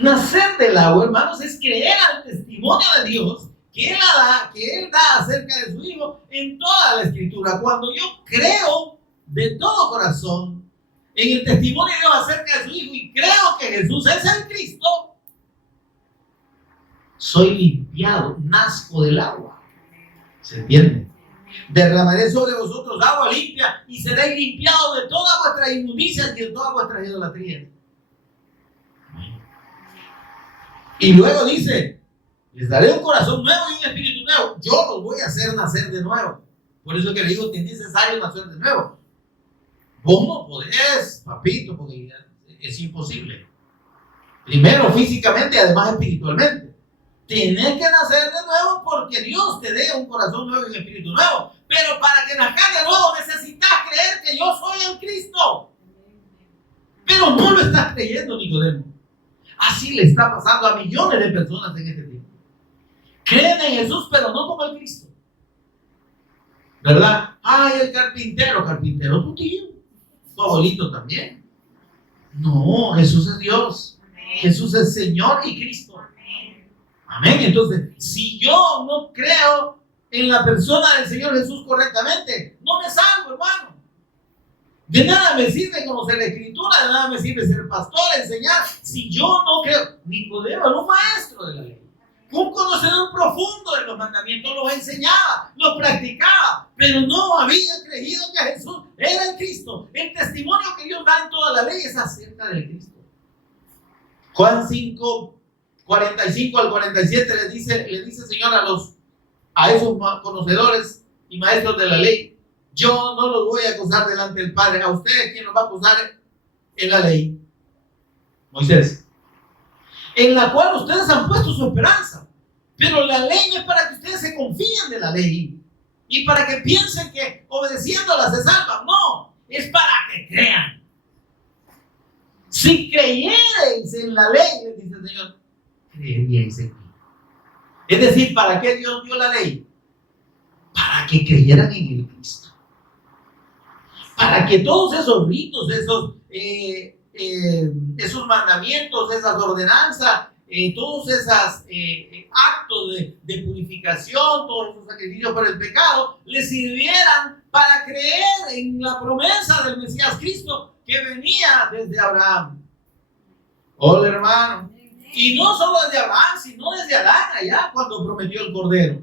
Nacer del agua, hermanos, es creer al testimonio de Dios que Él da acerca de su Hijo en toda la Escritura. Cuando yo creo de todo corazón en el testimonio de Dios acerca de su Hijo y creo que Jesús es el Cristo, soy limpiado, nazco del agua. ¿Se entiende? Derramaré sobre vosotros agua limpia y seréis limpiados de todas vuestras inmundicias y de todas vuestras idolatrías. Y luego dice, les daré un corazón nuevo y un espíritu nuevo. Yo los voy a hacer nacer de nuevo. Por eso que le digo que es necesario nacer de nuevo. Vos no podés, papito, porque es imposible. Primero físicamente y además espiritualmente. Tienes que nacer de nuevo porque Dios te dé un corazón nuevo y un espíritu nuevo. Pero para que nazcas de nuevo necesitas creer que yo soy el Cristo. Pero no lo estás creyendo, Nicodemo. Así le está pasando a millones de personas en este tiempo. Creen en Jesús, pero no como el Cristo. ¿Verdad? El carpintero tu tío, tu abuelito también. No, Jesús es Dios. Jesús es Señor y Cristo. Amén. Entonces, si yo no creo en la persona del Señor Jesús correctamente, no me salvo, hermano. De nada me sirve conocer la Escritura, de nada me sirve ser pastor, enseñar, si yo no creo. Nicodemo era un maestro de la ley, un conocedor profundo de los mandamientos, los enseñaba, los practicaba, pero no había creído que Jesús era el Cristo. El testimonio que Dios da en toda la ley es acerca del Cristo. Juan 5, 45 al 47 le dice el Señor a esos conocedores y maestros de la ley: yo no los voy a acusar delante del Padre. A ustedes, ¿quién los va a acusar en la ley? Moisés, en la cual ustedes han puesto su esperanza. Pero la ley no es para que ustedes se confíen de la ley y para que piensen que obedeciéndola se salvan. No, es para que crean. Si creyerais en la ley, les dice el Señor, creeríais en mí. Es decir, ¿para qué Dios dio la ley? Para que creyeran en el Cristo. Para que todos esos ritos, esos mandamientos, esas ordenanzas, todos esos actos de purificación, todos esos sacrificios por el pecado, les sirvieran para creer en la promesa del Mesías Cristo que venía desde Abraham. Hola, hermano. Y no solo desde Abraham, sino desde Adán, allá cuando prometió el Cordero.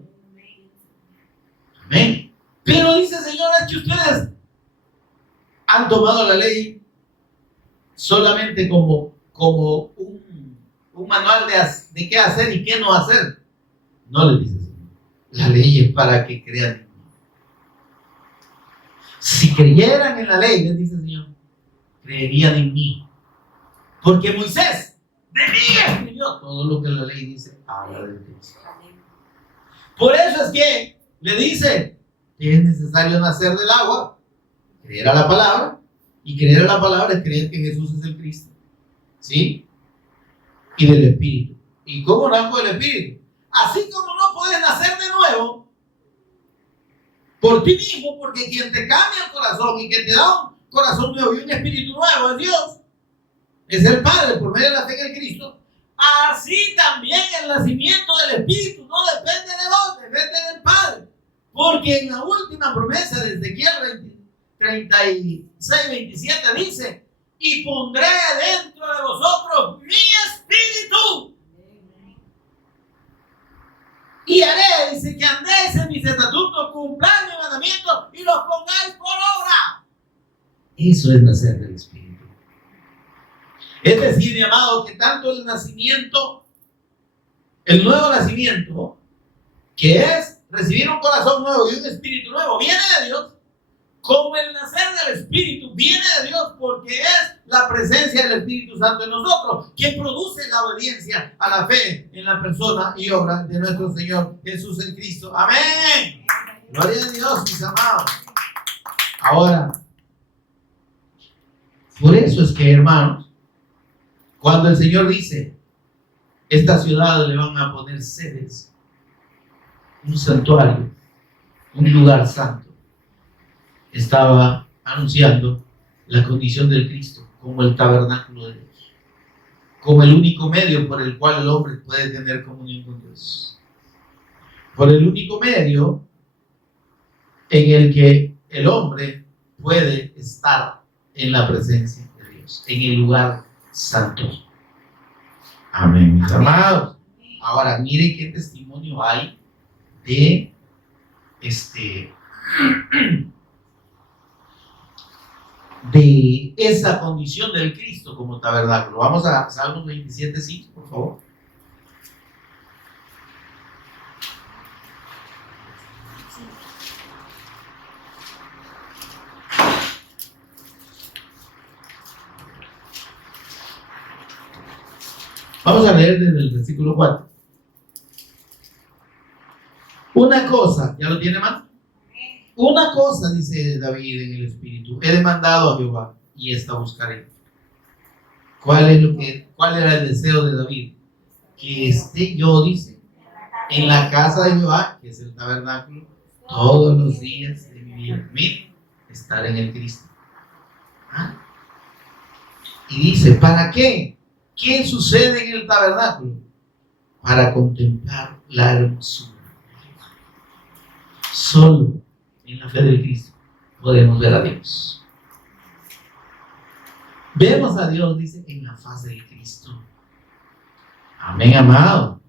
Amén. Pero dice el Señor, es que ustedes han tomado la ley solamente como un manual de qué hacer y qué no hacer. No le dice el Señor. La ley es para que crean en mí. Si creyeran en la ley, les dice el Señor, creerían en mí. Porque Moisés de mí escribió todo lo que la ley dice. Habla de Cristo. Por eso es que le dice que es necesario nacer del agua, creer a la palabra, y creer a la palabra es creer que Jesús es el Cristo. ¿Sí? Y del Espíritu. ¿Y cómo nazco del Espíritu? Así como no puedes nacer de nuevo por ti mismo, porque quien te cambia el corazón y quien te da un corazón nuevo y un espíritu nuevo es Dios, es el Padre por medio de la fe en el Cristo. Así también el nacimiento del Espíritu no depende de vos, depende del Padre. Porque en la última promesa de Ezequiel 36:27 dice: y pondré dentro de vosotros mi espíritu. Y haré, dice, que andéis en mis estatutos, cumpláis mis mandamientos y los pongáis por obra. Eso es nacer del Espíritu. Es decir, mi amado, que tanto el nacimiento, el nuevo nacimiento, que es recibir un corazón nuevo y un espíritu nuevo, viene de Dios, como el nacer del Espíritu viene de Dios, porque es la presencia del Espíritu Santo en nosotros, que produce la obediencia a la fe en la persona y obra de nuestro Señor Jesús en Cristo. Amén. Gloria a Dios, mis amados. Ahora, por eso es que, hermanos, cuando el Señor dice, esta ciudad le van a poner sedes, un santuario, un lugar santo, estaba anunciando la condición del Cristo como el tabernáculo de Dios, como el único medio por el cual el hombre puede tener comunión con Dios, por el único medio en el que el hombre puede estar en la presencia de Dios, en el lugar santo. Amén, mis amados. Ahora, miren qué testimonio hay de de esa condición del Cristo como tabernáculo. Vamos a Salmos 27:5, por favor. Vamos a leer desde el versículo 4. Una cosa, ¿ya lo tiene más? Una cosa, dice David en el Espíritu, he demandado a Jehová y esta buscaré. ¿Cuál era el deseo de David? Que esté yo, dice, en la casa de Jehová, que es el tabernáculo, todos los días de mi vida. Mira, estar en el Cristo. ¿Ah? Y dice, ¿para qué? ¿Qué sucede en el tabernáculo? Para contemplar la hermosura. Solo en la fe del Cristo podemos ver a Dios. Vemos a Dios, dice, en la faz del Cristo. Amén, amado.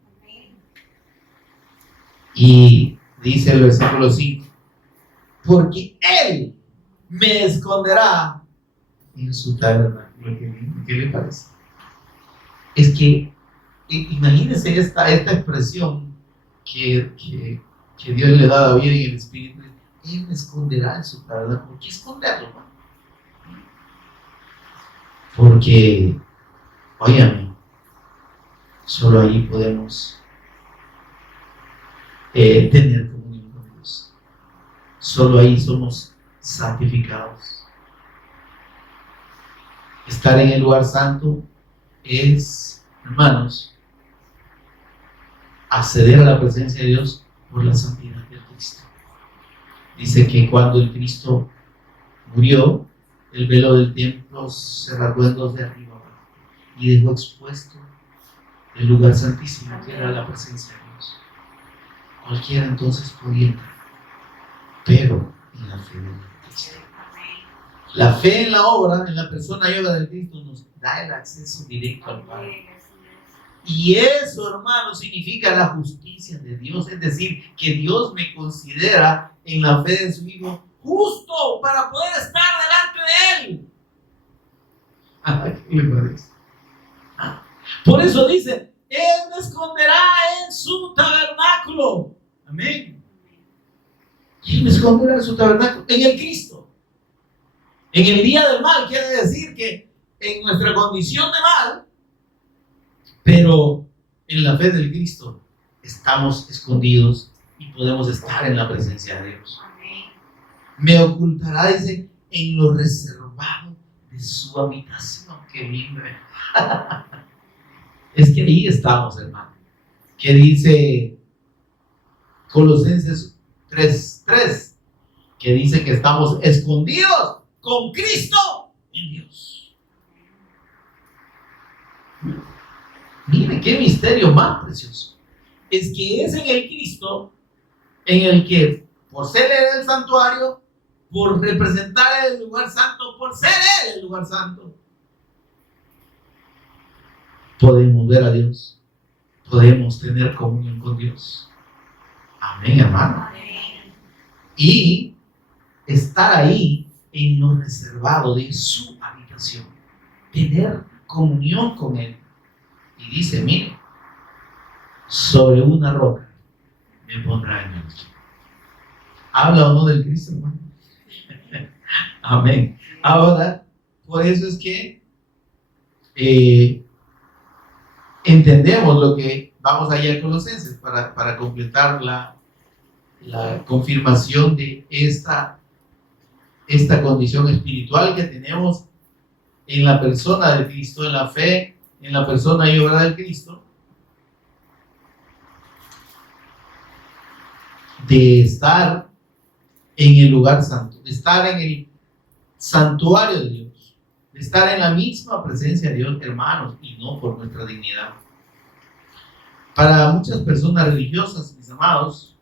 Y dice el versículo 5, porque Él me esconderá en su tabernáculo. ¿Qué le parece? Es que imagínense esta expresión que Dios le da a David en el Espíritu. Él me esconderá en su tabernáculo. ¿Por qué esconderlo, hermano? Porque, óyame, solo ahí podemos tener comunión con Dios. Solo ahí somos santificados. Estar en el lugar santo es, hermanos, acceder a la presencia de Dios por la santidad del Cristo. Dice que cuando el Cristo murió, el velo del templo se rasgó en dos de arriba abajo y dejó expuesto el lugar santísimo, que era la presencia de Dios. Cualquiera entonces podía entrar, pero en la fe del Cristo. La fe en la obra, en la persona y obra del Cristo, nos da el acceso directo al Padre. Y eso, hermano, significa la justicia de Dios. Es decir, que Dios me considera en la fe de su Hijo justo para poder estar delante de Él. ¿Qué le parece? Por eso dice, Él me esconderá en su tabernáculo. Amén. Él me esconderá en su tabernáculo, en el Cristo. En el día del mal, quiere decir que en nuestra condición de mal, pero en la fe del Cristo estamos escondidos y podemos estar en la presencia de Dios. Me ocultará, dice, en lo reservado de su habitación. Que libre. Es que ahí estamos, hermano. Que dice Colosenses 3:3, que dice que estamos escondidos con Cristo en Dios. Mire qué misterio más precioso. Es que es en el Cristo en el que, por ser Él el santuario, por representar el lugar santo, por ser Él el lugar santo, podemos ver a Dios, podemos tener comunión con Dios. Amén, hermano. Amén. Y estar ahí en lo reservado de su habitación, tener comunión con Él. Y dice, mire, sobre una roca me pondrá en alto. ¿Habla o no del Cristo, hermano? Amén. Ahora, por eso es que entendemos lo que vamos allá a Colosenses para completar la confirmación de esta condición espiritual que tenemos en la persona de Cristo, en la fe, en la persona y obra de Cristo, de estar en el lugar santo, de estar en el santuario de Dios, de estar en la misma presencia de Dios, hermanos, y no por nuestra dignidad. Para muchas personas religiosas, mis amados,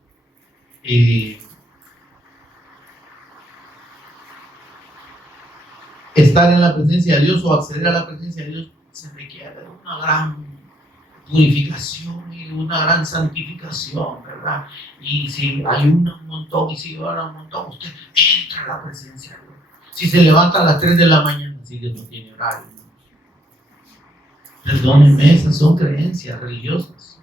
estar en la presencia de Dios o acceder a la presencia de Dios se requiere de una gran purificación y una gran santificación, ¿verdad? Y si hay un montón y si ahora un montón, usted entra a la presencia de Dios. Si se levanta a las 3 de la mañana, si Dios no tiene horario. Perdónenme, esas son creencias religiosas.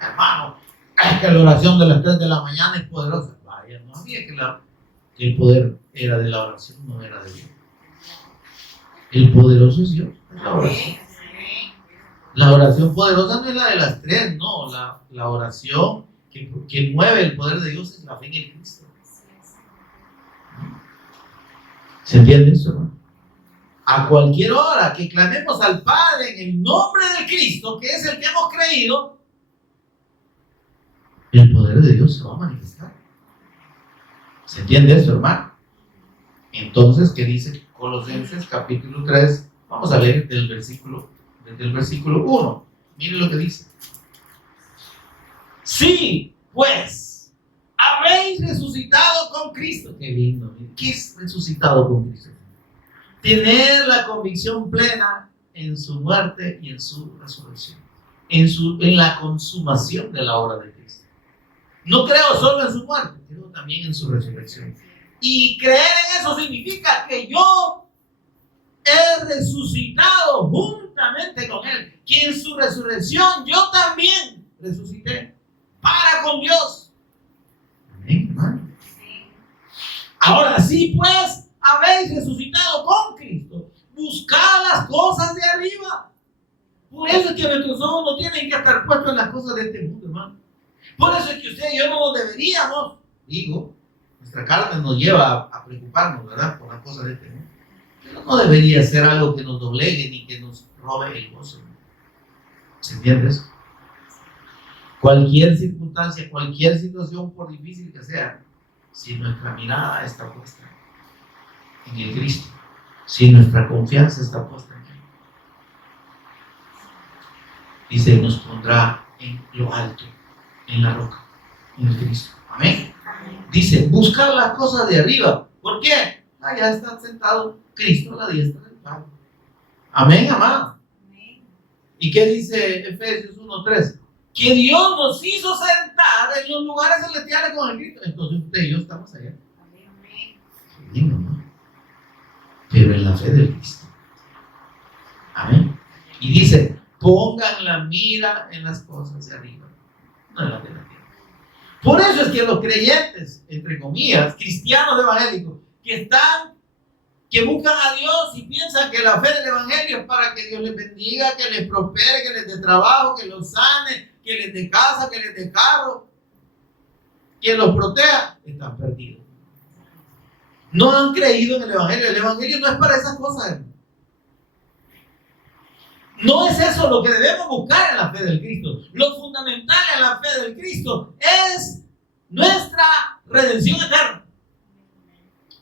Hermano, es que la oración de las 3 de la mañana es poderosa. Vaya, no había que el poder era de la oración, no era de Dios. El poderoso es Dios, es la oración. La oración poderosa no es la de las 3, no. La oración que mueve el poder de Dios es la fe en el Cristo. ¿Se entiende eso, hermano? A cualquier hora que clamemos al Padre en el nombre del Cristo, que es el que hemos creído, el poder de Dios se va a manifestar. ¿Se entiende eso, hermano? Entonces, ¿qué dice Colosenses capítulo 3? Vamos a leer desde el versículo 1. Miren lo que dice. Sí, pues, habéis resucitado con Cristo. Qué lindo. ¿Qué es resucitado con Cristo? Tener la convicción plena en su muerte y en su resurrección. En la consumación de la obra de Cristo. No creo solo en su muerte, creo también en su resurrección. Y creer en eso significa que yo he resucitado juntamente con Él. Que en su resurrección yo también resucité para con Dios. Amén, hermano. Ahora sí, pues, habéis resucitado con Cristo. Buscad las cosas de arriba. Por eso es que nuestros ojos no tienen que estar puestos en las cosas de este mundo, hermano. Por eso es que usted y yo no deberíamos, nuestra carne nos lleva a preocuparnos, ¿verdad? Por las cosas de este mundo. Pero no debería ser algo que nos doblegue ni que nos robe el gozo. ¿Se entiende eso? Cualquier circunstancia, cualquier situación, por difícil que sea, si nuestra mirada está puesta en el Cristo, si nuestra confianza está puesta en Él, dice, nos pondrá en lo alto, en la roca, en el Cristo. Amén. Dice, buscar las cosas de arriba. ¿Por qué? Allá está sentado Cristo a la diestra del Padre. Amén, amado. ¿Y qué dice Efesios 1:3? Que Dios nos hizo sentar en los lugares celestiales con el Cristo. Entonces usted y yo estamos allá. Amén, amado. Pero en la fe del Cristo. Amén. Y dice, pongan la mira en las cosas de arriba, no en las de la tierra. Por eso es que los creyentes, entre comillas, cristianos evangélicos, que buscan a Dios y piensan que la fe del evangelio es para que Dios les bendiga, que les prospere, que les dé trabajo, que los sane, que les dé casa, que les dé carro, que los proteja, están perdidos. No han creído en el evangelio. El evangelio no es para esas cosas, hermano. No es eso lo que debemos buscar en la fe del Cristo. Lo fundamental en la fe del Cristo es nuestra redención eterna.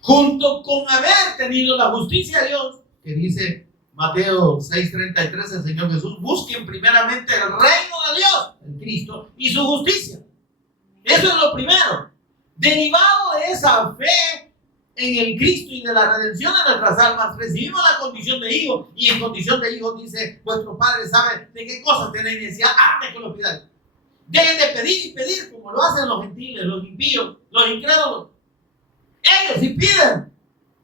Junto con haber tenido la justicia de Dios, que dice Mateo 6:33, el Señor Jesús, busquen primeramente el reino de Dios, el Cristo, y su justicia. Eso es lo primero. Derivado de esa fe en el Cristo y de la redención de nuestras almas, recibimos la condición de hijo, y en condición de hijo dice, vuestro Padre sabe de qué cosas tenéis necesidad antes que lo pidáis. Dejen de pedir y pedir como lo hacen los gentiles, los impíos, los incrédulos. Ellos sí piden,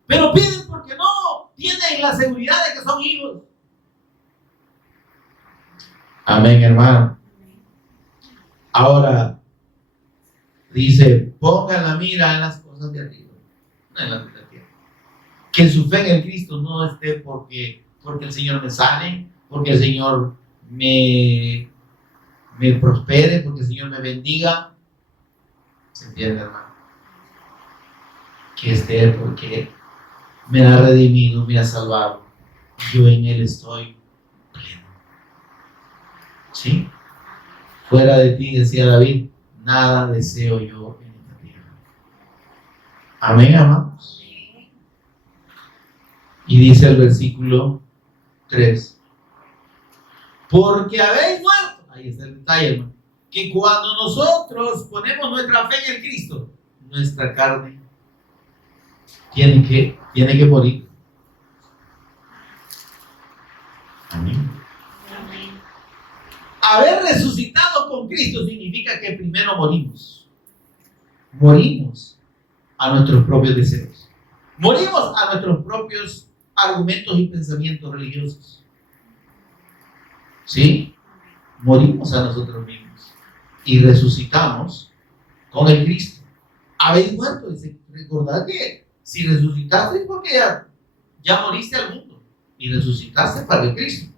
pero piden porque no tienen la seguridad de que son hijos. Amén, hermano. Ahora dice, pongan la mira en las cosas de arriba, no en las de la tierra. Que su fe en el Cristo no esté porque el Señor me sane, porque el Señor me prospere, porque el Señor me bendiga. ¿Se entiende, hermano? Que esté porque me ha redimido, me ha salvado. Yo en Él estoy pleno. ¿Sí? Fuera de ti, decía David, nada deseo yo en esta tierra. Amén, amados. Y dice el versículo 3. Porque habéis muerto. Ahí está el detalle, hermano. Que cuando nosotros ponemos nuestra fe en el Cristo, nuestra carne tiene que morir. Amén. Haber resucitado con Cristo significa que primero morimos. Morimos a nuestros propios deseos. Morimos a nuestros propios argumentos y pensamientos religiosos. ¿Sí? Morimos a nosotros mismos y resucitamos con el Cristo. Habéis muerto. Dice, recordad que si resucitaste es porque ya moriste al mundo y resucitaste para el Cristo.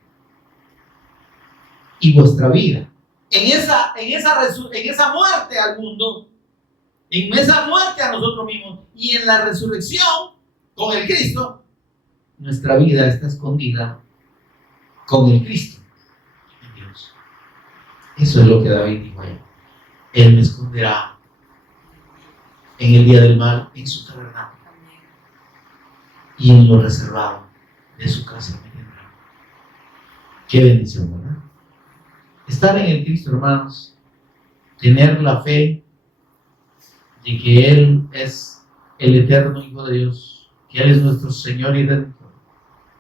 Y vuestra vida, en esa muerte al mundo, en esa muerte a nosotros mismos y en la resurrección con el Cristo, nuestra vida está escondida con el Cristo en Dios. Eso es lo que David dijo ahí. Él me esconderá en el día del mal en su tabernáculo y en lo reservado de su casa me tendrá. Qué bendición, ¿verdad? Estar en el Cristo, hermanos, tener la fe de que Él es el eterno Hijo de Dios, que Él es nuestro Señor y Redentor,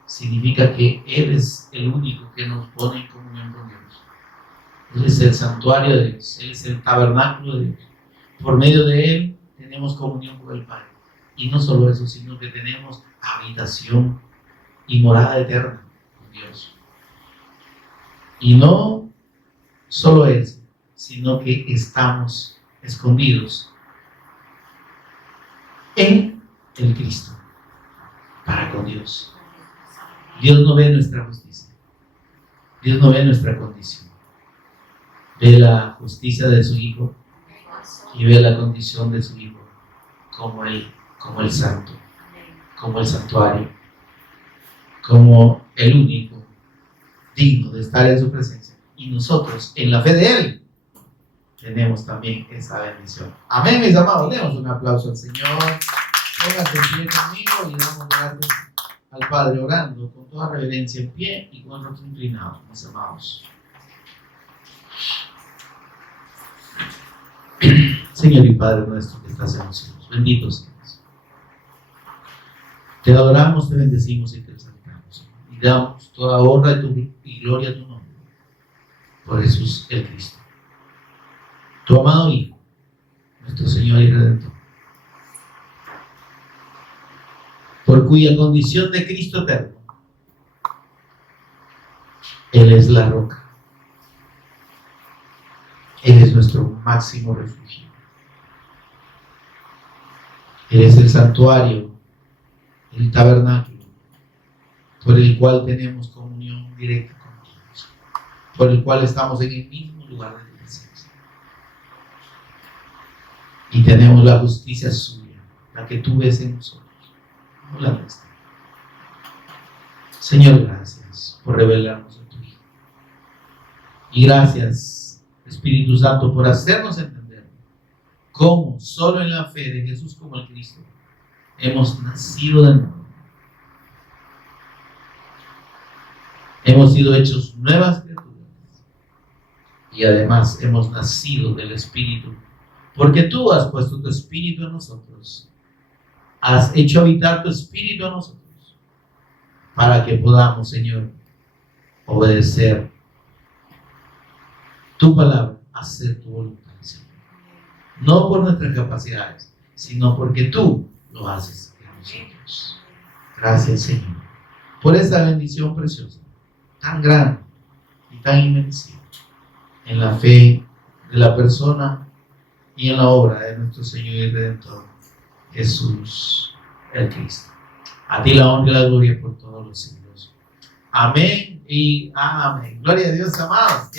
significa que Él es el único que nos pone en comunión con Dios. Él es el santuario de Dios, Él es el tabernáculo de Dios. Por medio de Él tenemos comunión con el Padre. Y no solo eso, sino que tenemos habitación y morada eterna con Dios. Y no solo eso, sino que estamos escondidos en el Cristo para con Dios. Dios no ve nuestra justicia, Dios no ve nuestra condición, ve la justicia de su Hijo y ve la condición de su Hijo como el santo, como el santuario, como el único digno de estar en su presencia. Y nosotros, en la fe de Él, tenemos también esa bendición. Amén, mis amados. Demos un aplauso al Señor. Pónganse en pie conmigo y damos gracias al Padre orando con toda reverencia en pie y con el rostro inclinado, mis amados. Señor y Padre nuestro que estás en los cielos, bendito seas. Te adoramos, te bendecimos y te exaltamos. Y damos toda honra y gloria a tu nombre. Por Jesús el Cristo, tu amado Hijo, nuestro Señor y Redentor, por cuya condición de Cristo eterno, Él es la roca, Él es nuestro máximo refugio, Él es el santuario, el tabernáculo, por el cual tenemos comunión directa con Dios, por el cual estamos en el mismo lugar de presencia. Y tenemos la justicia suya, la que tú ves en nosotros, no la nuestra. Señor, gracias por revelarnos a tu Hijo. Y gracias, Espíritu Santo, por hacernos entender cómo solo en la fe de Jesús como el Cristo hemos nacido de nuevo. Hemos sido hechos nuevas criaturas. Y además hemos nacido del Espíritu, porque tú has puesto tu Espíritu en nosotros. Has hecho habitar tu Espíritu en nosotros, para que podamos, Señor, obedecer tu palabra, hacer tu voluntad, Señor. No por nuestras capacidades, sino porque tú lo haces en nosotros. Gracias, Señor, por esa bendición preciosa, tan grande y tan inmensa. en la fe de la persona y en la obra de nuestro Señor y Redentor, Jesús el Cristo. A ti la honra y la gloria por todos los siglos. Amén y amén. Gloria a Dios, amados.